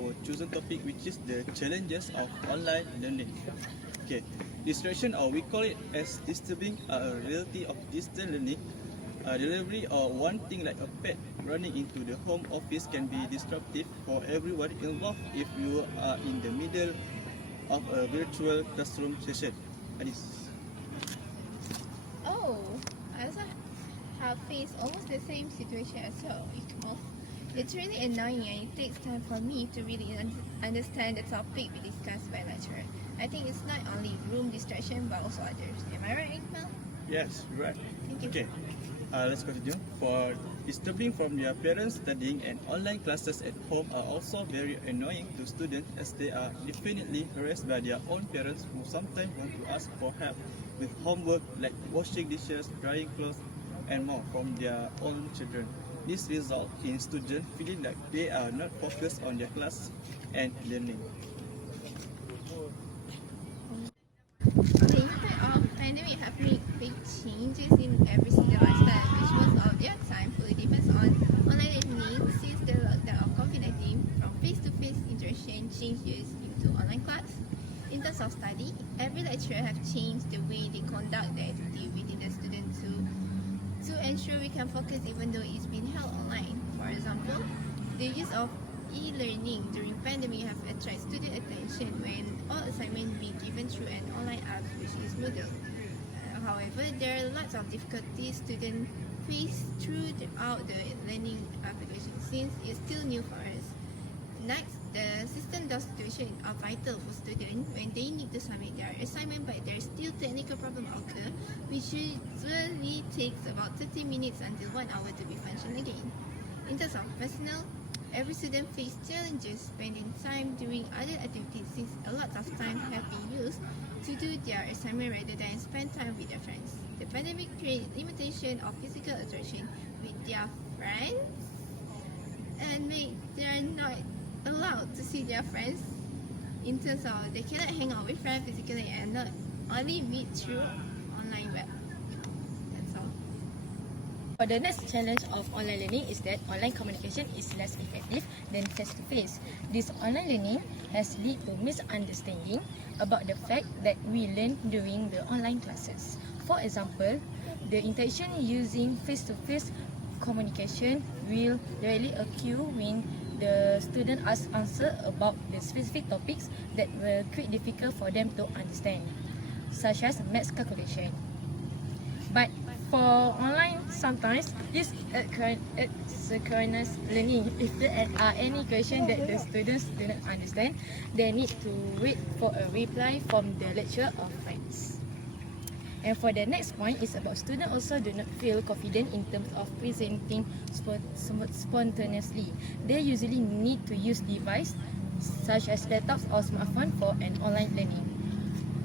our chosen topic, which is the challenges of online learning. Okay, distraction, or we call it as disturbing, a reality of distant learning. Delivery or one thing like a pet running into the home office can be disruptive for everyone involved if you are in the middle of a virtual classroom session. Adis. Oh, I also have faced almost the same situation as well, Ikhmal. It's really annoying and it takes time for me to really understand the topic we discussed by lecturer. I think it's not only room distraction but also others. Am I right, Ikhmal? Yes, right. Thank you. Okay, let's continue. For disturbing from their parents, studying and online classes at home are also very annoying to students, as they are definitely harassed by their own parents, who sometimes want to ask for help with homework like washing dishes, drying clothes, and more from their own children. This results in students feeling like they are not focused on their class and learning. The impact of pandemic have made big changes in every single lifestyle, which most of their time fully depends on online learning. Since the lockdown of COVID-19, from face-to-face interaction changes into online class. In terms of study, every lecturer have changed the way they conduct the activity within the student to ensure we can focus even though it's been held online. For example, the use of e-learning during pandemic have attracted student attention when all assignments being given through an online app, which is Moodle. However, there are lots of difficulties students face throughout the learning application since it's still new for us. Next, the system documentation are vital for students when they need to submit their assignment, but there is still technical problem occur, which usually takes about 30 minutes until 1 hour to be functioned again. In terms of personnel, every student face challenges spending time doing other activities since a lot of time have been used to do their assignment rather than spend time with their friends. The pandemic created limitation of physical interaction with their friends and make them not allowed to see their friends in terms of they cannot hang out with friends physically and not only meet through online web. That's all. For the next challenge of online learning is that online communication is less effective than face-to-face. This online learning has led to misunderstanding about the fact that we learn during the online classes. For example, the interaction using face-to-face communication will rarely occur when the student asks answer about the specific topics that will create difficult for them to understand, such as maths calculation. But for online, sometimes this asynchronous learning. If there are any questions that the students do not understand, they need to wait for a reply from the lecturer or friends. And for the next point is about students also do not feel confident in terms of presenting spontaneously. They usually need to use device such as laptops or smartphone for an online learning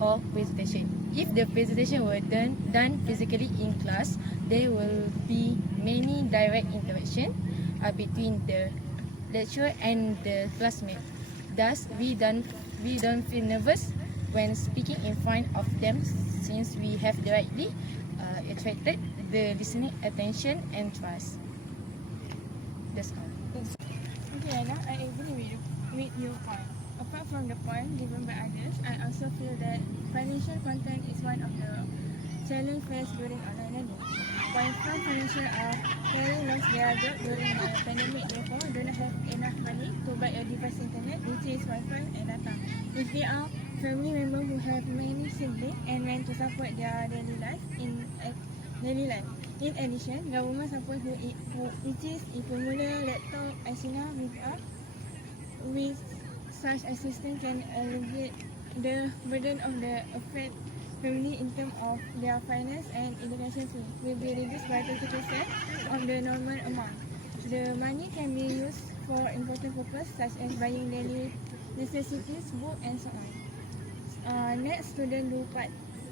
or presentation. If the presentation were done physically in class, there will be many direct interaction between the lecturer and the classmate. Thus, we don't feel nervous when speaking in front of them, since we have directly attracted the listening attention and trust. That's all. Okay, Anna, I agree with your point. Apart from the point given by others, I also feel that financial content is one of the challenges faced during online learning. While some financial are very lost their job during the pandemic, therefore do not have enough money to buy a device internet, which is Wi-Fi and data. If they are family members who have many siblings and want to support their daily life. In addition, government support which is formula, laptop, etc. with such assistance can alleviate the burden of the affected family in terms of their finance and education fee will be reduced by 30% of the normal amount. The money can be used for important purposes such as buying daily necessities, books, and so on. Next, students do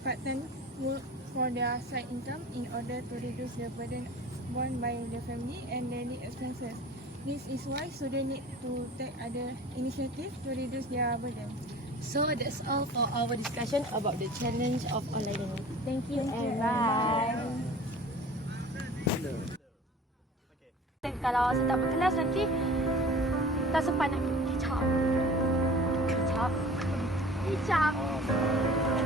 part-time work for their side income in order to reduce the burden borne by the family and daily expenses. This is why students need to take other initiatives to reduce their burden. So that's all for our discussion about the challenge of online learning. Thank you and bye. Kalau saya tak berkelas nanti tak sempat nak Chop. Chop. Chop.